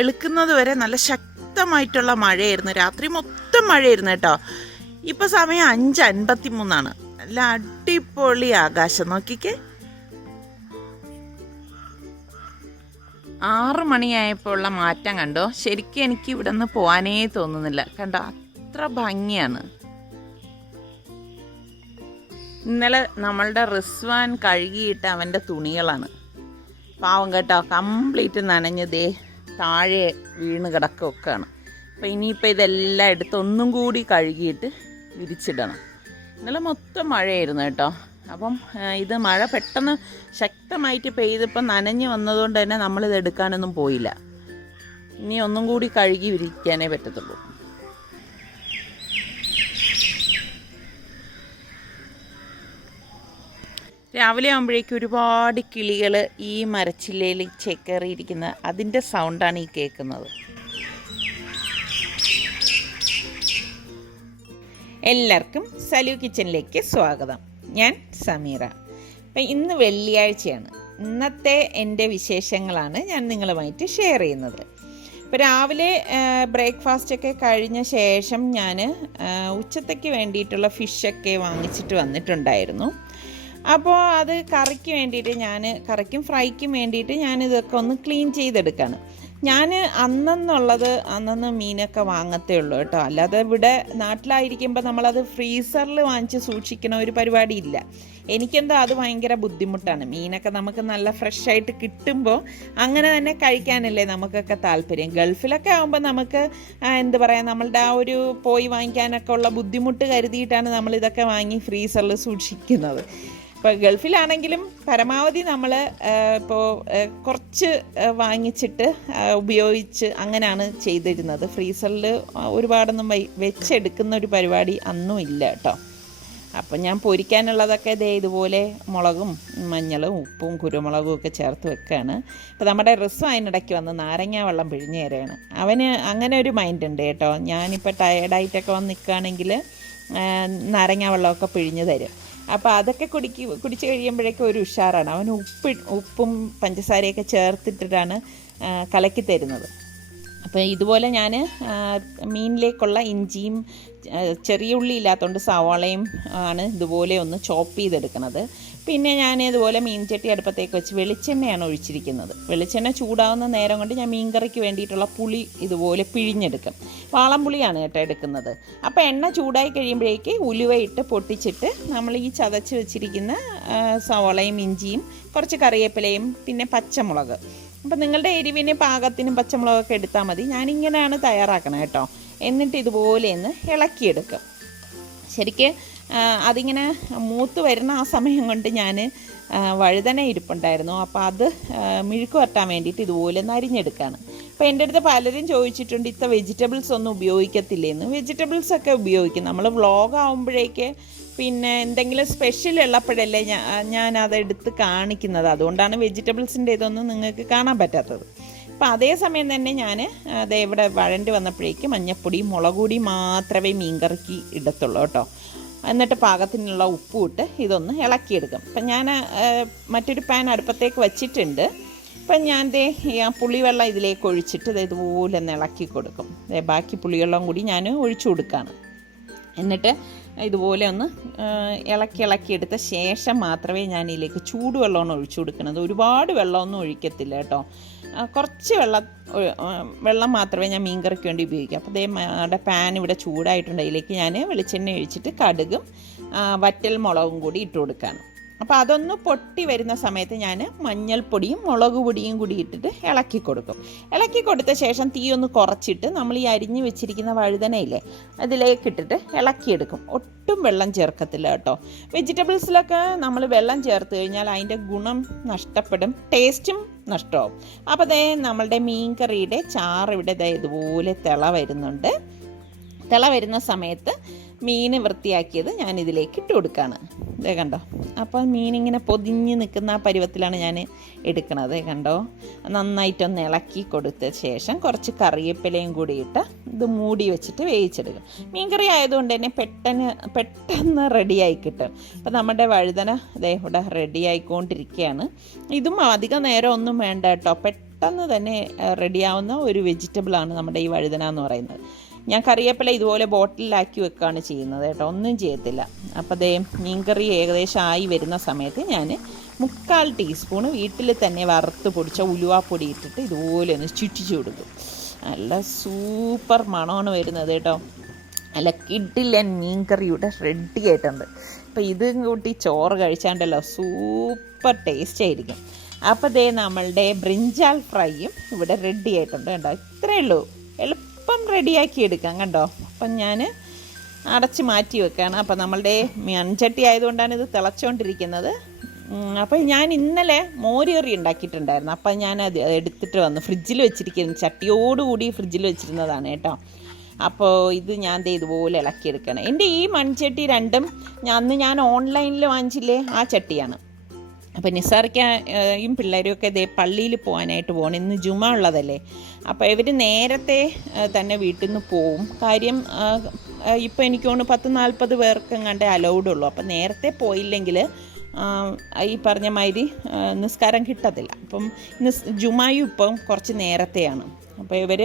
വെളുക്കുന്നത് വരെ നല്ല ശക്തമായിട്ടുള്ള മഴയായിരുന്നു. രാത്രി മൊത്തം മഴയായിരുന്നു കേട്ടോ. ഇപ്പോൾ സമയം 5:53. നല്ല അടിപൊളി ആകാശം നോക്കിക്കേ. 6 മണിയായപ്പോൾ ഉള്ള മാറ്റം കണ്ടോ. ശരിക്കും എനിക്ക് ഇവിടെ നിന്ന് പോകാനേ തോന്നുന്നില്ല. കണ്ടോ, അത്ര ഭംഗിയാണ്. ഇന്നലെ നമ്മളുടെ റിസ്വാൻ കഴുകിയിട്ട് അവൻ്റെ തുണികളാണ്. പാവം കേട്ടോ, കംപ്ലീറ്റ് നനഞ്ഞ് ദേ താഴെ വീണ് കിടക്കുകയൊക്കെയാണ്. അപ്പോൾ ഇനിയിപ്പോൾ ഇതെല്ലാം എടുത്ത് ഒന്നും കൂടി കഴുകിയിട്ട് വിരിച്ചിടണം. ഇന്നലെ മൊത്തം മഴയായിരുന്നു കേട്ടോ. അപ്പം ഇത് മഴ പെട്ടെന്ന് ശക്തമായിട്ട് പെയ്തിപ്പം നനഞ്ഞ് വന്നതുകൊണ്ട് തന്നെ നമ്മളിത് എടുക്കാനൊന്നും പോയില്ല. ഇനി ഒന്നും കൂടി കഴുകി വിരിക്കാനേ പറ്റത്തുള്ളൂ. രാവിലെ ആകുമ്പോഴേക്കും ഒരുപാട് കിളികൾ ഈ മരച്ചില്ലയിൽ ചേക്കേറിയിരിക്കുന്ന അതിൻ്റെ സൗണ്ടാണ് ഈ കേൾക്കുന്നത്. എല്ലാവർക്കും സലു കിച്ചനിലേക്ക് സ്വാഗതം. ഞാൻ സമീറ. അപ്പം ഇന്ന് വെള്ളിയാഴ്ചയാണ്. ഇന്നത്തെ എൻ്റെ വിശേഷങ്ങളാണ് ഞാൻ നിങ്ങളുമായിട്ട് ഷെയർ ചെയ്യുന്നത്. ഇപ്പോൾ രാവിലെ ബ്രേക്ക്ഫാസ്റ്റൊക്കെ കഴിഞ്ഞ ശേഷം ഞാൻ ഉച്ചത്തേക്ക് വേണ്ടിയിട്ടുള്ള ഫിഷൊക്കെ വാങ്ങിച്ചിട്ട് വന്നിട്ടുണ്ടായിരുന്നു. അപ്പോൾ അത് കറിക്ക് വേണ്ടിയിട്ട് കറിക്കും ഫ്രൈക്കും വേണ്ടിയിട്ട് ഞാനിതൊക്കെ ഒന്ന് ക്ലീൻ ചെയ്തെടുക്കുകയാണ്. ഞാൻ അന്നന്ന് മീനൊക്കെ വാങ്ങത്തേ ഉള്ളൂ കേട്ടോ. അല്ലാതെ ഇവിടെ നാട്ടിലായിരിക്കുമ്പോൾ നമ്മളത് ഫ്രീസറിൽ വാങ്ങിച്ച് സൂക്ഷിക്കണ ഒരു പരിപാടിയില്ല. എനിക്കെന്തോ അത് ഭയങ്കര ബുദ്ധിമുട്ടാണ്. മീനൊക്കെ നമുക്ക് നല്ല ഫ്രഷായിട്ട് കിട്ടുമ്പോൾ അങ്ങനെ തന്നെ കഴിക്കാനല്ലേ നമുക്കൊക്കെ താല്പര്യം. ഗൾഫിലൊക്കെ ആകുമ്പോൾ നമുക്ക് നമ്മളുടെ ആ ഒരു പോയി വാങ്ങിക്കാനൊക്കെ ഉള്ള ബുദ്ധിമുട്ട് കരുതിയിട്ടാണ് നമ്മളിതൊക്കെ വാങ്ങി ഫ്രീസറിൽ സൂക്ഷിക്കുന്നത്. ഇപ്പോൾ ഗൾഫിലാണെങ്കിലും പരമാവധി നമ്മൾ ഇപ്പോൾ കുറച്ച് വാങ്ങിച്ചിട്ട് ഉപയോഗിച്ച് അങ്ങനെയാണ് ചെയ്തിരുന്നത്. ഫ്രീസറിൽ ഒരുപാടൊന്നും വെച്ചെടുക്കുന്ന ഒരു പരിപാടി അന്നും ഇല്ല കേട്ടോ. അപ്പം ഞാൻ പൊരിക്കാനുള്ളതൊക്കെ ഇതുപോലെ മുളകും മഞ്ഞളും ഉപ്പും കുരുമുളകും ഒക്കെ ചേർത്ത് വെക്കുകയാണ്. ഇപ്പോൾ നമ്മുടെ റിസ്വ അതിനിടയ്ക്ക് വന്ന് നാരങ്ങ വെള്ളം പിഴിഞ്ഞ് തരാണ്. അവന് അങ്ങനെ ഒരു മൈൻഡ് ഉണ്ട് കേട്ടോ. ഞാനിപ്പോൾ ടയേർഡായിട്ടൊക്കെ വന്ന് നിൽക്കുകയാണെങ്കിൽ നാരങ്ങ വെള്ളമൊക്കെ പിഴിഞ്ഞ് തരും. അപ്പോൾ അതൊക്കെ കുടിച്ച് കഴിയുമ്പോഴേക്കും ഒരു ഉഷാറാണ്. അവന് ഉപ്പും പഞ്ചസാരയൊക്കെ ചേർത്തിട്ടിട്ടാണ് കലക്കി തരുന്നത്. അപ്പോൾ ഇതുപോലെ ഞാൻ മീനിലേക്കുള്ള ഇഞ്ചിയും ചെറിയ ഉള്ളി ഇല്ലാത്തതുകൊണ്ട് സവാളയും ആണ് ഇതുപോലെ ഒന്ന് ചോപ്പ് ചെയ്തെടുക്കുന്നത്. പിന്നെ ഞാൻ ഇതുപോലെ മീൻചട്ടി അടുപ്പത്തേക്ക് വെച്ച് വെളിച്ചെണ്ണയാണ് ഒഴിച്ചിരിക്കുന്നത്. വെളിച്ചെണ്ണ ചൂടാവുന്ന നേരം കൊണ്ട് ഞാൻ മീൻകറിക്ക് വേണ്ടിയിട്ടുള്ള പുളി ഇതുപോലെ പിഴിഞ്ഞെടുക്കും. വാളംപുളിയാണ് കേട്ടോ എടുക്കുന്നത്. അപ്പോൾ എണ്ണ ചൂടായി കഴിയുമ്പോഴേക്ക് ഉലുവയിട്ട് പൊട്ടിച്ചിട്ട് നമ്മൾ ഈ ചതച്ച് വെച്ചിരിക്കുന്ന സവാളയും ഇഞ്ചിയും കുറച്ച് കറിവേപ്പിലയും പിന്നെ പച്ചമുളക്, അപ്പോൾ നിങ്ങളുടെ എരിവിന് പാകത്തിനും പച്ചമുളകൊക്കെ എടുത്താൽ മതി. ഞാനിങ്ങനെയാണ് തയ്യാറാക്കണം കേട്ടോ. എന്നിട്ട് ഇതുപോലെ ഒന്ന് ഇളക്കിയെടുക്കും. ശരിക്ക് അതിങ്ങനെ മൂത്ത് വരുന്ന ആ സമയം കൊണ്ട് ഞാൻ വഴുതന ഇരിപ്പുണ്ടായിരുന്നു. അപ്പോൾ അത് മിഴുക്ക് വരട്ടാൻ വേണ്ടിയിട്ട് ഇതുപോലെ നരിഞ്ഞെടുക്കുകയാണ്. അപ്പോൾ എൻ്റെ അടുത്ത് പലരും ചോദിച്ചിട്ടുണ്ട്, ഇത്ര വെജിറ്റബിൾസ് ഒന്നും ഉപയോഗിക്കത്തില്ലേന്ന്. വെജിറ്റബിൾസൊക്കെ ഉപയോഗിക്കും. നമ്മൾ വ്ളോഗ് ആകുമ്പോഴേക്ക് പിന്നെ എന്തെങ്കിലും സ്പെഷ്യൽ ഉള്ളപ്പോഴല്ലേ ഞാൻ അതെടുത്ത് കാണിക്കുന്നത്. അതുകൊണ്ടാണ് വെജിറ്റബിൾസിൻ്റെ ഇതൊന്നും നിങ്ങൾക്ക് കാണാൻ പറ്റാത്തത്. അപ്പോൾ അതേസമയം തന്നെ ഞാൻ ഇവിടെ വഴണ്ടി വന്നപ്പോഴേക്ക് മഞ്ഞപ്പൊടിയും മുളക് പൊടിയും മാത്രമേ മീൻകറിക്ക് ഇടത്തുള്ളൂ കേട്ടോ. എന്നിട്ട് പാകത്തിനുള്ള ഉപ്പും ഇട്ട് ഇതൊന്ന് ഇളക്കിയെടുക്കും. അപ്പം ഞാൻ മറ്റൊരു പാൻ അടുപ്പത്തേക്ക് വച്ചിട്ടുണ്ട്. അപ്പം ഞാൻ പുളിവെള്ളം ഇതിലേക്ക് ഒഴിച്ചിട്ട് ഇതുപോലെ ഒന്ന് ഇളക്കി കൊടുക്കും. ബാക്കി പുളിവെള്ളം കൂടി ഞാൻ ഒഴിച്ചു കൊടുക്കുകയാണ്. എന്നിട്ട് ഇതുപോലെ ഒന്ന് ഇളക്കിയെടുത്ത ശേഷം മാത്രമേ ഞാൻ ഇതിലേക്ക് ചൂടുവെള്ളമാണ് ഒഴിച്ചു കൊടുക്കുന്നത്. ഒരുപാട് വെള്ളമൊന്നും ഒഴിക്കത്തില്ല കേട്ടോ. കുറച്ച് വെള്ളം മാത്രമേ ഞാൻ മീൻകറിക്ക് വേണ്ടി ഉപയോഗിക്കാം. അപ്പോൾ നമ്മുടെ പാൻ ഇവിടെ ചൂടായിട്ടുണ്ട്. അതിലേക്ക് ഞാൻ വെളിച്ചെണ്ണ ഒഴിച്ചിട്ട് കടുകും വറ്റൽ മുളകും കൂടി ഇട്ട് കൊടുക്കുകയാണ്. അപ്പോൾ അതൊന്ന് പൊട്ടി വരുന്ന സമയത്ത് ഞാൻ മഞ്ഞൾപ്പൊടിയും മുളക് പൊടിയും കൂടി ഇട്ടിട്ട് ഇളക്കി കൊടുക്കും. ഇളക്കി കൊടുത്ത ശേഷം തീ ഒന്ന് കുറച്ചിട്ട് നമ്മൾ ഈ അരിഞ്ഞ് വെച്ചിരിക്കുന്ന വഴുതനയില്ലേ അതിലേക്കിട്ടിട്ട് ഇളക്കിയെടുക്കും. ഒട്ടും വെള്ളം ചേർക്കത്തില്ല കേട്ടോ. വെജിറ്റബിൾസിലൊക്കെ നമ്മൾ വെള്ളം ചേർത്ത് കഴിഞ്ഞാൽ അതിൻ്റെ ഗുണം നഷ്ടപ്പെടും, ടേസ്റ്റും നഷ്ടമാവും. അപ്പോൾ നമ്മളുടെ മീൻ കറിയുടെ ചാറ് ഇവിടെ ഇതുപോലെ തിള വരുന്നുണ്ട്. തിള വരുന്ന സമയത്ത് മീൻ വൃത്തിയാക്കിയത് ഞാൻ ഇതിലേക്ക് ഇട്ട് കൊടുക്കുകയാണ്. ഇതേ കണ്ടോ. അപ്പോൾ മീനിങ്ങനെ പൊതിഞ്ഞ് നിൽക്കുന്ന ആ പരുവത്തിലാണ് ഞാൻ എടുക്കണത്. കണ്ടോ, നന്നായിട്ടൊന്ന് ഇളക്കി കൊടുത്ത ശേഷം കുറച്ച് കറിവേപ്പിലയും കൂടി ഇട്ട് ഇത് മൂടി വെച്ചിട്ട് വേവിച്ചെടുക്കും. മീൻകറി ആയതുകൊണ്ട് തന്നെ പെട്ടെന്ന് റെഡിയായി കിട്ടും. അപ്പോൾ നമ്മുടെ വഴുതന ഇവിടെ റെഡി ആയിക്കൊണ്ടിരിക്കുകയാണ്. ഇതും അധികം നേരം ഒന്നും വേണ്ട കേട്ടോ. പെട്ടെന്ന് തന്നെ റെഡിയാവുന്ന ഒരു വെജിറ്റബിളാണ് നമ്മുടെ ഈ വഴുതന എന്ന് പറയുന്നത്. ഞാൻ കറിവേപ്പില ഇതുപോലെ ബോട്ടിലാക്കി വെക്കുകയാണ് ചെയ്യുന്നത് കേട്ടോ, ഒന്നും ചെയ്യത്തില്ല. അപ്പോൾ അതേ മീൻകറി ഏകദേശം ആയി വരുന്ന സമയത്ത് ഞാൻ 3/4 ടീസ്പൂണ് വീട്ടിൽ തന്നെ വറുത്ത് പൊടിച്ച ഉലുവാപ്പൊടി ഇട്ടിട്ട് ഇതുപോലെ ഒന്ന് ചുറ്റിച്ചു കൊടുക്കും. നല്ല സൂപ്പർ മണമാണ് വരുന്നത് കേട്ടോ. നല്ല കിഡിലൻ മീൻകറിയുടെ റെഡി ആയിട്ടുണ്ട്. അപ്പോൾ ഇതും കൂട്ടി ചോറ് കഴിച്ചാണ്ടല്ലോ സൂപ്പർ ടേസ്റ്റ് ആയിരിക്കും. അപ്പോൾ ദേ നമ്മളുടെ ബ്രിഞ്ചാൽ ഫ്രൈയും ഇവിടെ റെഡി ആയിട്ടുണ്ട് കണ്ടോ. ഇത്രയേ ഉള്ളൂ, എളുപ്പം റെഡിയാക്കി എടുക്കാം കണ്ടോ. അപ്പം ഞാൻ അടച്ച് മാറ്റി വെക്കുകയാണ്. അപ്പോൾ നമ്മളുടെ മൺചട്ടി ആയതുകൊണ്ടാണ് ഇത് തിളച്ചുകൊണ്ടിരിക്കുന്നത്. അപ്പോൾ ഞാൻ ഇന്നലെ മോരുകറി ഉണ്ടാക്കിയിട്ടുണ്ടായിരുന്നു. അപ്പം ഞാനത് എടുത്തിട്ട് വന്നു ഫ്രിഡ്ജിൽ വെച്ചിരിക്കുന്നു, ചട്ടിയോടുകൂടി ഫ്രിഡ്ജിൽ വെച്ചിരുന്നതാണ് കേട്ടോ. അപ്പോൾ ഇത് ഞാൻ ദേ ഇതുപോലെ ഇളക്കിയെടുക്കണം. എൻ്റെ ഈ മൺചട്ടി രണ്ടും അന്ന് ഞാൻ ഓൺലൈനിൽ വാങ്ങിച്ചില്ലേ ആ ചട്ടിയാണ്. അപ്പോൾ നിസാറിക്കും പിള്ളേരും ഒക്കെ ദേ പള്ളിയിൽ പോകാനായിട്ട് പോകണം, ഇന്ന് ജുമ ഉള്ളതല്ലേ. അപ്പോൾ ഇവർ നേരത്തെ തന്നെ വീട്ടിൽ നിന്ന് പോവും. കാര്യം ഇപ്പോൾ എനിക്ക് തോന്നുന്നു 10-40 പേർക്കെങ്ങാണ്ട് അലൗഡ് ഉള്ളൂ. അപ്പോൾ നേരത്തെ പോയില്ലെങ്കിൽ ഈ പറഞ്ഞ മാതിരി നിസ്കാരം കിട്ടത്തില്ല. അപ്പം ജുമായും ഇപ്പം കുറച്ച് നേരത്തെയാണ്. അപ്പോൾ ഇവർ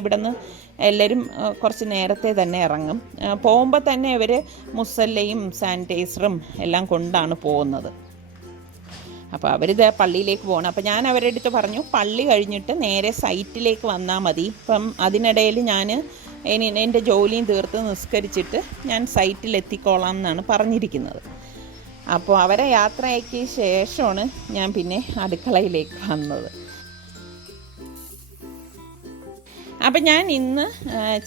ഇവിടെ നിന്ന് എല്ലാവരും കുറച്ച് നേരത്തെ തന്നെ ഇറങ്ങും. പോകുമ്പോൾ തന്നെ ഇവർ മുസല്ലയും സാനിറ്റൈസറും എല്ലാം കൊണ്ടാണ് പോകുന്നത്. അപ്പോൾ അവരിത് പള്ളിയിലേക്ക് പോകണം. അപ്പോൾ ഞാൻ അവരുടെ അടുത്ത് പറഞ്ഞു പള്ളി കഴിഞ്ഞിട്ട് നേരെ സൈറ്റിലേക്ക് വന്നാൽ മതി. അപ്പം അതിനിടയിൽ ഞാൻ എൻ്റെ ജോലിയും തീർത്ത് നിസ്കരിച്ചിട്ട് ഞാൻ സൈറ്റിലെത്തിക്കോളാം എന്നാണ് പറഞ്ഞിരിക്കുന്നത്. അപ്പോൾ അവരെ യാത്രയ്ക്ക് ശേഷമാണ് ഞാൻ പിന്നെ അടുക്കളയിലേക്ക് വന്നത്. അപ്പം ഞാൻ ഇന്ന്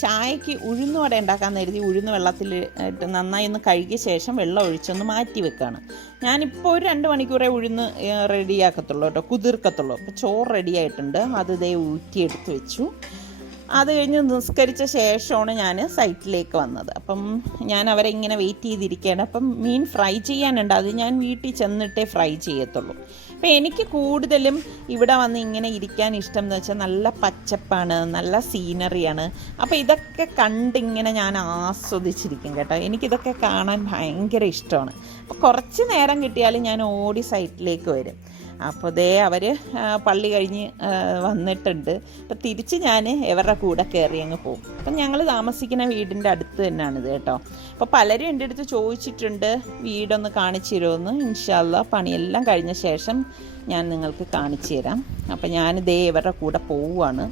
ചായക്ക് ഉഴുന്നുവട ഉണ്ടാക്കാമെന്ന് കരുതി ഉഴുന്ന് വെള്ളത്തിൽ ഇട്ട് നന്നായി ഒന്ന് കഴുകിയ ശേഷം വെള്ളം ഒഴിച്ചൊന്ന് മാറ്റി വെക്കുകയാണ്. ഞാനിപ്പോൾ ഒരു 2 മണിക്കൂറേ ഉഴുന്ന് റെഡിയാക്കത്തുള്ളൂ കേട്ടോ, കുതിർക്കത്തുള്ളൂ. അപ്പോൾ ചോറ് റെഡിയായിട്ടുണ്ട്, അത് ദേ ഊറ്റിയെടുത്ത് വെച്ചു. അത് കഴിഞ്ഞ് നിസ്കരിച്ച ശേഷമാണ് ഞാൻ സൈറ്റിലേക്ക് വന്നത്. അപ്പം ഞാൻ അവരെ ഇങ്ങനെ വെയിറ്റ് ചെയ്തിരിക്കുകയാണ്. അപ്പം മീൻ ഫ്രൈ ചെയ്യാനുണ്ട്, അത് ഞാൻ വീട്ടിൽ ചെന്നിട്ടേ ഫ്രൈ ചെയ്യത്തുള്ളൂ. അപ്പം എനിക്ക് കൂടുതലും ഇവിടെ വന്ന് ഇങ്ങനെ ഇരിക്കാൻ ഇഷ്ടം എന്ന് വെച്ചാൽ നല്ല പച്ചപ്പാണ്, നല്ല സീനറിയാണ്. അപ്പോൾ ഇതൊക്കെ കണ്ടിങ്ങനെ ഞാൻ ആസ്വദിച്ചിരിക്കും കേട്ടോ. എനിക്കിതൊക്കെ കാണാൻ ഭയങ്കര ഇഷ്ടമാണ്. അപ്പോൾ കുറച്ച് നേരം കിട്ടിയാലും ഞാൻ ഓടി സൈറ്റിലേക്ക് വരും. അപ്പോൾ ദേ അവർ പള്ളി കഴിഞ്ഞ് വന്നിട്ടുണ്ട്. അപ്പോൾ തിരിച്ച് ഞാൻ ഇവരുടെ കൂടെ കയറി അങ്ങ് പോകും. അപ്പം ഞങ്ങൾ താമസിക്കുന്ന വീടിൻ്റെ അടുത്ത് തന്നെയാണിത് കേട്ടോ. അപ്പോൾ പലരും എൻ്റെ അടുത്ത് ചോദിച്ചിട്ടുണ്ട് വീടൊന്ന് കാണിച്ചു തരുമെന്ന്. ഇൻഷാ അല്ലാഹ് പണിയെല്ലാം കഴിഞ്ഞ ശേഷം ഞാൻ നിങ്ങൾക്ക് കാണിച്ചു തരാം. അപ്പോൾ ഞാൻ ദേ ഇവരുടെ കൂടെ പോവുകയാണ്.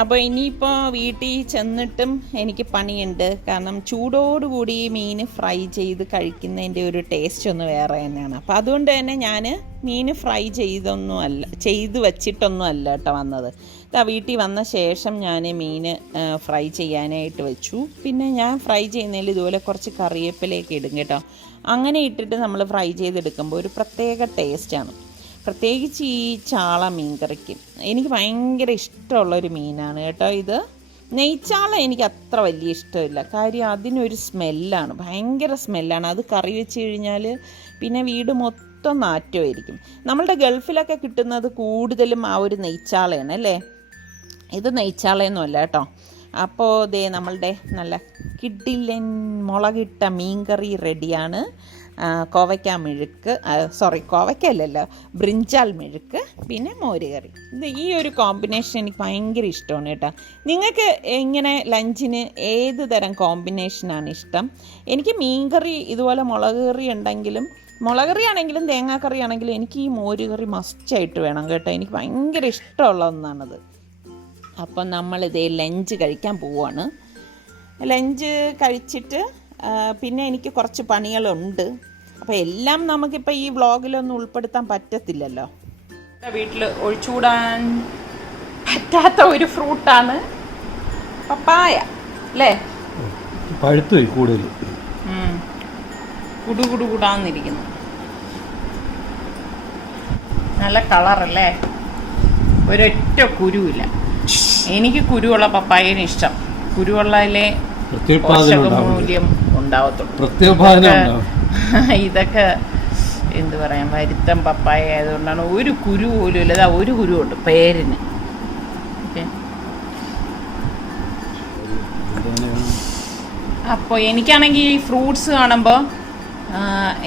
അപ്പോൾ ഇനിയിപ്പോൾ വീട്ടിൽ ചെന്നിട്ടും എനിക്ക് പണിയുണ്ട്. കാരണം ചൂടോടുകൂടി മീൻ ഫ്രൈ ചെയ്ത് കഴിക്കുന്നതിൻ്റെ ഒരു ടേസ്റ്റ് ഒന്ന് വേറെ തന്നെയാണ്. അപ്പോൾ അതുകൊണ്ട് തന്നെ ഞാൻ മീൻ ഫ്രൈ ചെയ്ത് വച്ചിട്ടൊന്നും അല്ല കേട്ടോ വന്നത്. വീട്ടിൽ വന്ന ശേഷം ഞാൻ മീൻ ഫ്രൈ ചെയ്യാനായിട്ട് വെച്ചു. പിന്നെ ഞാൻ ഫ്രൈ ചെയ്യുന്നതിൽ ഇതുപോലെ കുറച്ച് കറിവേപ്പിലയൊക്കെ ഇടും കേട്ടോ. അങ്ങനെ ഇട്ടിട്ട് നമ്മൾ ഫ്രൈ ചെയ്തെടുക്കുമ്പോൾ ഒരു പ്രത്യേക ടേസ്റ്റാണ്. പ്രത്യേകിച്ച് ഈ ചാള മീൻ കറിക്ക് എനിക്ക് ഭയങ്കര ഇഷ്ടമുള്ളൊരു മീനാണ് കേട്ടോ. ഇത് നെയ്ച്ചാള എനിക്ക് അത്ര വലിയ ഇഷ്ടമില്ല. കാര്യം അതിനൊരു സ്മെല്ലാണ്, ഭയങ്കര സ്മെല്ലാണ്. അത് കറി വെച്ച് കഴിഞ്ഞാൽ പിന്നെ വീട് മൊത്തം നാറ്റമായിരിക്കും. നമ്മളുടെ ഗൾഫിലൊക്കെ കിട്ടുന്നത് കൂടുതലും ആ ഒരു നെയ്ച്ചാളയാണ് അല്ലേ. ഇത് നെയ്ച്ചാളയൊന്നുമല്ല കേട്ടോ. അപ്പോൾ ദേ നമ്മളുടെ നല്ല കിഡിലൻ മുളകിട്ട മീൻ കറി റെഡിയാണ്. കോവയ്ക്ക മെഴുക്ക്, കോവയ്ക്കല്ലല്ലോ, ബ്രിഞ്ചാൽ മെഴുക്ക്, പിന്നെ മോരുകറി. ഈ ഒരു കോമ്പിനേഷൻ എനിക്ക് ഭയങ്കര ഇഷ്ടമാണ് കേട്ടോ. നിങ്ങൾക്ക് ഇങ്ങനെ ലഞ്ചിന് ഏത് തരം കോമ്പിനേഷനാണ് ഇഷ്ടം? എനിക്ക് മീൻകറി ഇതുപോലെ മുളക് കറി ഉണ്ടെങ്കിലും, മുളക് കറി ആണെങ്കിലും തേങ്ങാക്കറി ആണെങ്കിലും എനിക്ക് ഈ മോരുകറി മസ്റ്റായിട്ട് വേണം കേട്ടോ. എനിക്ക് ഭയങ്കര ഇഷ്ടമുള്ള ഒന്നാണത്. അപ്പം നമ്മളിതേ ലഞ്ച് കഴിക്കാൻ പോവുകയാണ്. ലഞ്ച് കഴിച്ചിട്ട് പിന്നെ എനിക്ക് കുറച്ച് പണികളുണ്ട്. അപ്പോൾ എല്ലാം നമുക്കിപ്പോൾ ഈ വ്ളോഗിലൊന്നും ഉൾപ്പെടുത്താൻ പറ്റത്തില്ലല്ലോ. വീട്ടിൽ ഒഴിച്ചുകൂടാൻ പറ്റാത്ത ഒരു ഫ്രൂട്ടാണ് പപ്പായ അല്ലേ. പഴുത്ത് കൂടുതൽ കുടുകുടുകൂടാന്നിരിക്കുന്നു. നല്ല കളറല്ലേ, ഒരൊറ്റ കുരുവില്ല. എനിക്ക് കുരുവുള്ള പപ്പായന് ഇഷ്ടം. കുരുവുള്ളതിലെ പോഷകമൂല്യം ഉണ്ടാവത്തുള്ളൂ. ഇതൊക്കെ എന്ത് പറയാൻ, വരുത്തം പപ്പായ ആയതുകൊണ്ടാണ് ഒരു കുരു പോലും ഇല്ല. ഒരു കുരുവുണ്ട് പേരിന്. അപ്പോൾ എനിക്കാണെങ്കിൽ ഈ ഫ്രൂട്ട്സ് കാണുമ്പോൾ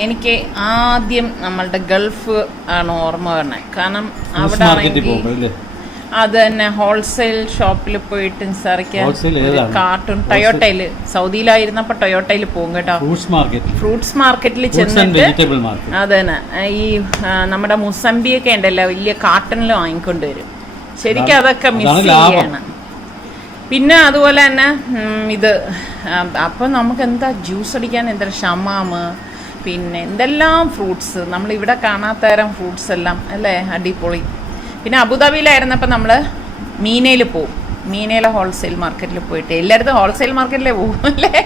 എനിക്ക് ആദ്യം നമ്മളുടെ ഗൾഫ് ആണ് ഓർമ്മ വരണേ. കാരണം അവിടെ അത് തന്നെ ഹോൾസെയിൽ ഷോപ്പിൽ പോയിട്ട് കാർട്ടൂൺ ടൊയോട്ടയിൽ സൗദിയിലായിരുന്നപ്പോൾ ടൊയോട്ടയിൽ പോകും കേട്ടോ. ഫ്രൂട്ട്സ് മാർക്കറ്റിൽ ചെന്നിട്ട് അത് തന്നെ ഈ നമ്മുടെ മുസമ്പിയൊക്കെ ഉണ്ടല്ലോ വലിയ കാർട്ടണിൽ വാങ്ങിക്കൊണ്ട് വരും. ശരിക്കും അതൊക്കെ മിസ് ചെയ്യാണ്. പിന്നെ അതുപോലെ തന്നെ ഇത് അപ്പം നമുക്ക് എന്താ ജ്യൂസ് അടിക്കാൻ എന്താ ഷമാമ്, പിന്നെ എന്തെല്ലാം ഫ്രൂട്ട്സ് നമ്മളിവിടെ കാണാത്ത തരം ഫ്രൂട്ട്സ് എല്ലാം അല്ലേ, അടിപൊളി. പിന്നെ അബുദാബിയിലായിരുന്നപ്പോൾ നമ്മൾ മീനയിൽ പോവും. മീനയിലെ ഹോൾസെയിൽ മാർക്കറ്റിൽ പോയിട്ട് എല്ലായിടത്തും ഹോൾസെയിൽ മാർക്കറ്റിലേ പോകും അല്ലേ.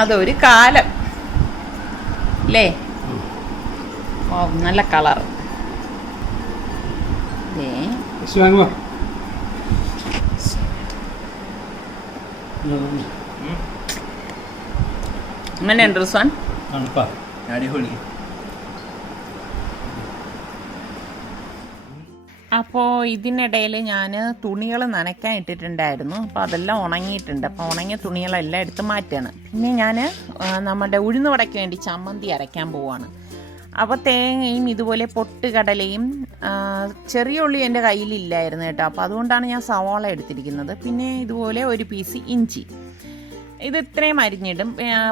അതൊരു കാലം അല്ലേ. ഓ നല്ല കളർ. എങ്ങനെയുണ്ട് റിസ്വാൻ? അപ്പോൾ ഇതിനിടയിൽ ഞാൻ തുണികൾ നനയ്ക്കാൻ ഇട്ടിട്ടുണ്ടായിരുന്നു. അപ്പോൾ അതെല്ലാം ഉണങ്ങിയിട്ടുണ്ട്. അപ്പോൾ ഉണങ്ങിയ തുണികളെല്ലാം എടുത്ത് മാറ്റുകയാണ്. പിന്നെ ഞാൻ നമ്മുടെ ഉഴുന്നുവടയ്ക്ക് വേണ്ടി ചമ്മന്തി അരയ്ക്കാൻ പോവുകയാണ്. അപ്പോൾ തേങ്ങയും ഇതുപോലെ പൊട്ടുകടലയും ചെറിയ ഉള്ളി എൻ്റെ കയ്യിലില്ലായിരുന്നു കേട്ടോ. അപ്പോൾ അതുകൊണ്ടാണ് ഞാൻ സവാള എടുത്തിരിക്കുന്നത്. പിന്നെ ഇതുപോലെ ഒരു പീസ് ഇഞ്ചി, ഇത് ഇത്രയും അരിഞ്ഞിടും.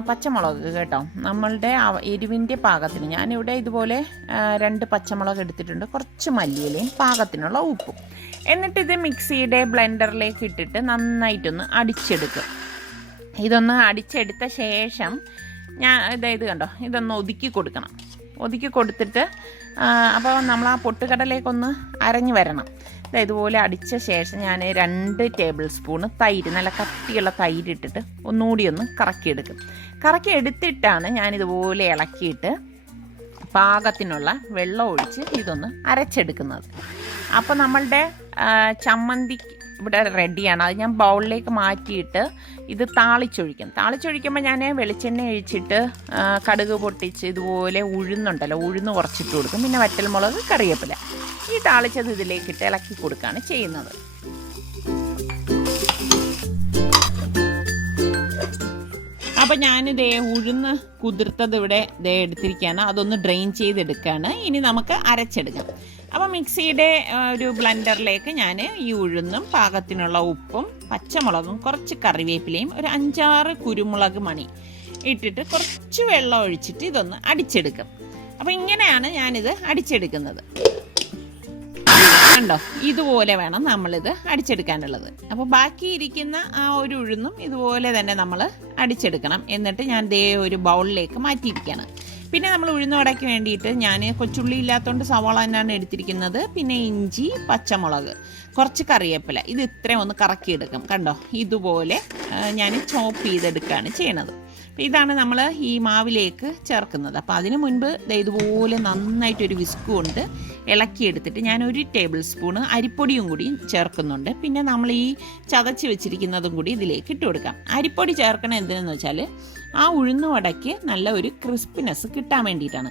പച്ചമുളക് കേട്ടോ, നമ്മളുടെ എരിവിൻ്റെ പാകത്തിന്. ഞാനിവിടെ ഇതുപോലെ 2 പച്ചമുളക് എടുത്തിട്ടുണ്ട്, കുറച്ച് മല്ലിയിലയും പാകത്തിനുള്ള ഉപ്പും. എന്നിട്ട് ഇത് മിക്സിയുടെ ബ്ലെൻഡറിലേക്ക് ഇട്ടിട്ട് നന്നായിട്ടൊന്ന് അടിച്ചെടുക്കും. ഇതൊന്ന് അടിച്ചെടുത്ത ശേഷം ഇത് കണ്ടോ, ഇതൊന്ന് ഒതുക്കി കൊടുക്കണം. ഒതുക്കി കൊടുത്തിട്ട് അപ്പോൾ നമ്മൾ ആ പൊട്ടുകടലേക്കൊന്ന് അരഞ്ഞു വരണം. ഇതുപോലെ അടിച്ച ശേഷം ഞാൻ 2 ടേബിൾ സ്പൂണ് തൈര്, നല്ല കട്ടിയുള്ള തൈര് ഇട്ടിട്ട് ഒന്നുകൂടി ഒന്ന് കറക്കിയെടുക്കും. കറക്കി എടുത്തിട്ടാണ് ഞാനിതുപോലെ ഇളക്കിയിട്ട് പാകത്തിനുള്ള വെള്ളം ഒഴിച്ച് ഇതൊന്ന് അരച്ചെടുക്കുന്നത്. അപ്പോൾ നമ്മളുടെ ചമ്മന്തി ഇവിടെ റെഡിയാണ്. അത് ഞാൻ ബൗളിലേക്ക് മാറ്റിയിട്ട് ഇത് താളിച്ചൊഴിക്കുമ്പോൾ ഞാൻ വെളിച്ചെണ്ണ ഒഴിച്ചിട്ട് കടുക് പൊട്ടിച്ച് ഇതുപോലെ ഉഴുന്നുണ്ടല്ലോ, ഉഴുന്ന് കുറച്ചിട്ട് കൊടുക്കും. പിന്നെ വറ്റൽമുളക്, കറിവേപ്പില, ഈ താളിച്ചത് ഇതിലേക്കിട്ട് ഇളക്കി കൊടുക്കുകയാണ് ചെയ്യുന്നത്. അപ്പോൾ ഞാനിതേ ഉഴുന്ന് കുതിർത്തത് ഇവിടെ എടുത്തിരിക്കുകയാണ്. അതൊന്ന് ഡ്രെയിൻ ചെയ്തെടുക്കുകയാണ്. ഇനി നമുക്ക് അരച്ചെടുക്കാം. അപ്പോൾ മിക്സിയുടെ ഒരു ബ്ലെൻഡറിലേക്ക് ഞാൻ ഈ ഉഴുന്നും പാകത്തിനുള്ള ഉപ്പും പച്ചമുളകും കുറച്ച് കറിവേപ്പിലയും ഒരു 5-6 കുരുമുളക് മണി ഇട്ടിട്ട് കുറച്ച് വെള്ളം ഒഴിച്ചിട്ട് ഇതൊന്ന് അടിച്ചെടുക്കും. അപ്പോൾ ഇങ്ങനെയാണ് ഞാനിത് അടിച്ചെടുക്കുന്നത്. കണ്ടോ, ഇതുപോലെ വേണം നമ്മളിത് അടിച്ചെടുക്കാനുള്ളത്. അപ്പോൾ ബാക്കി ഇരിക്കുന്ന ആ ഒരു ഉഴുന്നും ഇതുപോലെ തന്നെ നമ്മൾ അടിച്ചെടുക്കണം. എന്നിട്ട് ഞാൻ ദേ ഒരു ബൗളിലേക്ക് മാറ്റിയിരിക്കുകയാണ്. പിന്നെ നമ്മൾ ഉഴുന്നുവടയ്ക്ക് വേണ്ടിയിട്ട് ഞാൻ കൊച്ചുള്ളി ഇല്ലാത്തതുകൊണ്ട് സവാള തന്നെയാണ് എടുത്തിരിക്കുന്നത്. പിന്നെ ഇഞ്ചി, പച്ചമുളക്, കുറച്ച് കറിവേപ്പില, ഇത് ഇത്രയും ഒന്ന് കറക്കിയെടുക്കും. കണ്ടോ, ഇതുപോലെ ഞാൻ ചോപ്പ് ചെയ്തെടുക്കുകയാണ് ചെയ്യണത്. ഇതാണ് നമ്മൾ ഈ മാവിലേക്ക് ചേർക്കുന്നത്. അപ്പോൾ അതിന് മുൻപ് ഇതുപോലെ നന്നായിട്ടൊരു വിസ്ക് കൊണ്ട് ഇളക്കിയെടുത്തിട്ട് ഞാൻ 1 ടേബിൾ സ്പൂണ് അരിപ്പൊടിയും കൂടി ചേർക്കുന്നുണ്ട്. പിന്നെ നമ്മൾ ഈ ചതച്ച് വെച്ചിരിക്കുന്നതും കൂടി ഇതിലേക്ക് ഇട്ട് കൊടുക്കാം. അരിപ്പൊടി ചേർക്കണം എന്തിനെന്ന് വെച്ചാൽ ആ ഉഴുന്നുവടയ്ക്ക് നല്ല ഒരു ക്രിസ്പിനെസ് കിട്ടാൻ വേണ്ടിയിട്ടാണ്.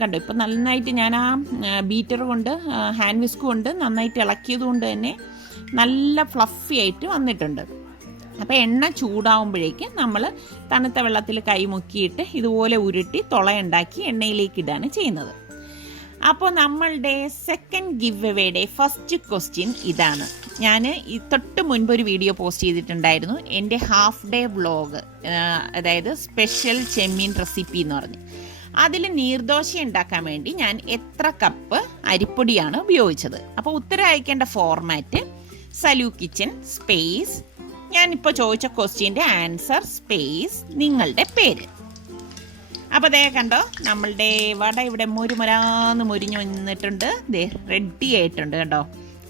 കണ്ടോ, ഇപ്പം നന്നായിട്ട് ഞാൻ ആ ബീറ്റർ കൊണ്ട് ഹാൻഡ് വിസ്ക് കൊണ്ട് നന്നായിട്ട് ഇളക്കിയത് കൊണ്ട് തന്നെ നല്ല ഫ്ലഫി ആയിട്ട് വന്നിട്ടുണ്ട്. അപ്പോൾ എണ്ണ ചൂടാവുമ്പോഴേക്ക് നമ്മൾ തണുത്ത വെള്ളത്തിൽ കൈ മുക്കിയിട്ട് ഇതുപോലെ ഉരുട്ടി തുളയുണ്ടാക്കി എണ്ണയിലേക്ക് ഇടാണ് ചെയ്യുന്നത്. അപ്പോൾ നമ്മളുടെ സെക്കൻഡ് ഗിവ് എവേയുടെ ഫസ്റ്റ് ക്വസ്റ്റ്യൻ ഇതാണ്. ഞാൻ തൊട്ട് മുൻപ് ഒരു വീഡിയോ പോസ്റ്റ് ചെയ്തിട്ടുണ്ടായിരുന്നു, എൻ്റെ ഹാഫ് ഡേ വ്ളോഗ്, അതായത് സ്പെഷ്യൽ ചെമ്മീൻ റെസിപ്പി എന്ന് പറഞ്ഞ്. അതിൽ നീർദോശ ഉണ്ടാക്കാൻ വേണ്ടി ഞാൻ എത്ര കപ്പ് അരിപ്പൊടിയാണ് ഉപയോഗിച്ചത്. അപ്പോൾ ഉത്തരം അയക്കേണ്ട ഫോർമാറ്റ് സലു കിച്ചൻ സ്പേസ് ഞാനിപ്പോൾ ചോദിച്ച ക്വസ്റ്റ്യൻ്റെ ആൻസർ സ്പേസ് നിങ്ങളുടെ പേര്. അപ്പോൾ ദേ കണ്ടോ, നമ്മളുടെ വട ഇവിടെ മുരുമുരാന്ന് മുരിഞ്ഞു വന്നിട്ടുണ്ട്. ദേ റെഡി ആയിട്ടുണ്ട് കേട്ടോ.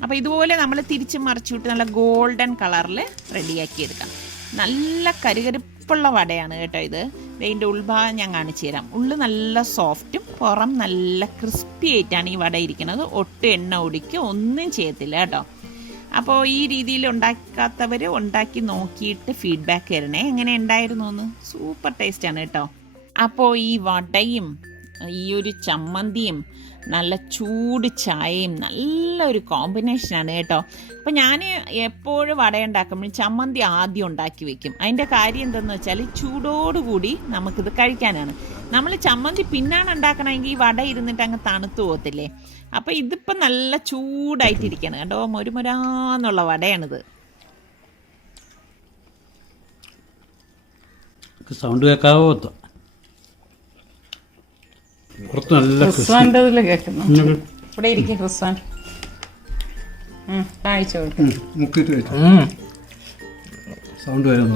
അപ്പോൾ ഇതുപോലെ നമ്മൾ തിരിച്ച് മറിച്ചുവിട്ട് നല്ല ഗോൾഡൻ കളറിൽ റെഡിയാക്കി എടുക്കാം. നല്ല കരുകരുപ്പുള്ള വടയാണ് കേട്ടോ ഇത്. ഇതിൻ്റെ ഉൾഭാഗം ഞാൻ കാണിച്ചു തരാം. ഉള്ളു നല്ല സോഫ്റ്റും പുറം നല്ല ക്രിസ്പി ആയിട്ടാണ് ഈ വട ഇരിക്കുന്നത്. ഒട്ടും എണ്ണ ഒടിക്കുക ഒന്നും ചെയ്യത്തില്ല കേട്ടോ. അപ്പോൾ ഈ രീതിയിൽ ഉണ്ടാക്കാത്തവർ ഉണ്ടാക്കി നോക്കിയിട്ട് ഫീഡ്ബാക്ക് തരണേ, എങ്ങനെ ഉണ്ടായിരുന്നു എന്ന്. സൂപ്പർ ടേസ്റ്റാണ് കേട്ടോ. അപ്പോൾ ഈ വടയും ഈ ഒരു ചമ്മന്തിയും നല്ല ചൂട് ചായയും നല്ലൊരു കോമ്പിനേഷനാണ് കേട്ടോ. അപ്പം ഞാൻ എപ്പോഴും വട ഉണ്ടാക്കുമ്പോൾ ചമ്മന്തി ആദ്യം ഉണ്ടാക്കി വെക്കും. അതിൻ്റെ കാര്യം എന്തെന്ന് വെച്ചാൽ ചൂടോടുകൂടി നമുക്കിത് കഴിക്കാനാണ്. നമ്മൾ ചമ്മന്തി പിന്നാണ് ഉണ്ടാക്കണമെങ്കിൽ ഈ വട ഇരുന്നിട്ട് അങ്ങ് തണുത്തു പോകത്തില്ലേ. അപ്പം ഇതിപ്പം നല്ല ചൂടായിട്ടിരിക്കുകയാണ് കേട്ടോ. മൊരുമൊരാന്നുള്ള വടയാണിത്. സൗണ്ട് കേൾക്കാവോ? പുറത്ത് നല്ല ക്രിസ്വാൻ്റെ കേൾക്കുന്നു. ഇവിടെ ഇരിക്കും ക്രിസ്വാൻ. കാഴ്ച മുക്കിട്ട് കഴിച്ചു. സൗണ്ട് വരും.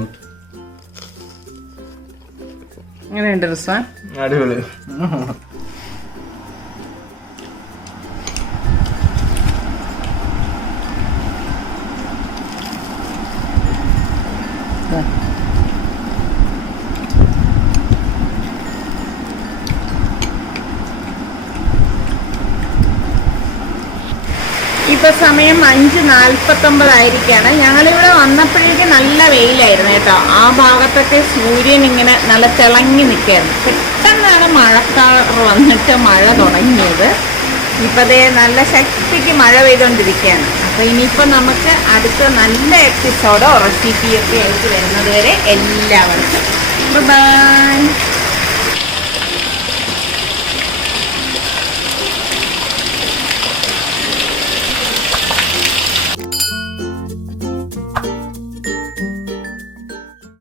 എങ്ങനെയുണ്ട് ക്രിസ്വാൻ? അടിപൊളി. ഇപ്പൊ സമയം 5:49 ഞങ്ങളിവിടെ വന്നപ്പോഴേക്ക് നല്ല വെയിലായിരുന്നു കേട്ടോ. ആ ഭാഗത്തൊക്കെ സൂര്യൻ ഇങ്ങനെ നല്ല തിളങ്ങി നിൽക്കുകയായിരുന്നു. പെട്ടെന്നാണ് മഴക്കാർ വന്നിട്ട് മഴ തുടങ്ങിയത്. ഇപ്പതേ നല്ല ശക്തിക്ക് മഴ പെയ്തുകൊണ്ടിരിക്കുകയാണ്. അപ്പോൾ ഇനിയിപ്പോൾ നമുക്ക് അടുത്ത നല്ല എപ്പിസോഡോ റെസിപ്പിയൊക്കെ ആയിട്ട് വരുന്നത് വരെ എല്ലാവർക്കും ബൈ.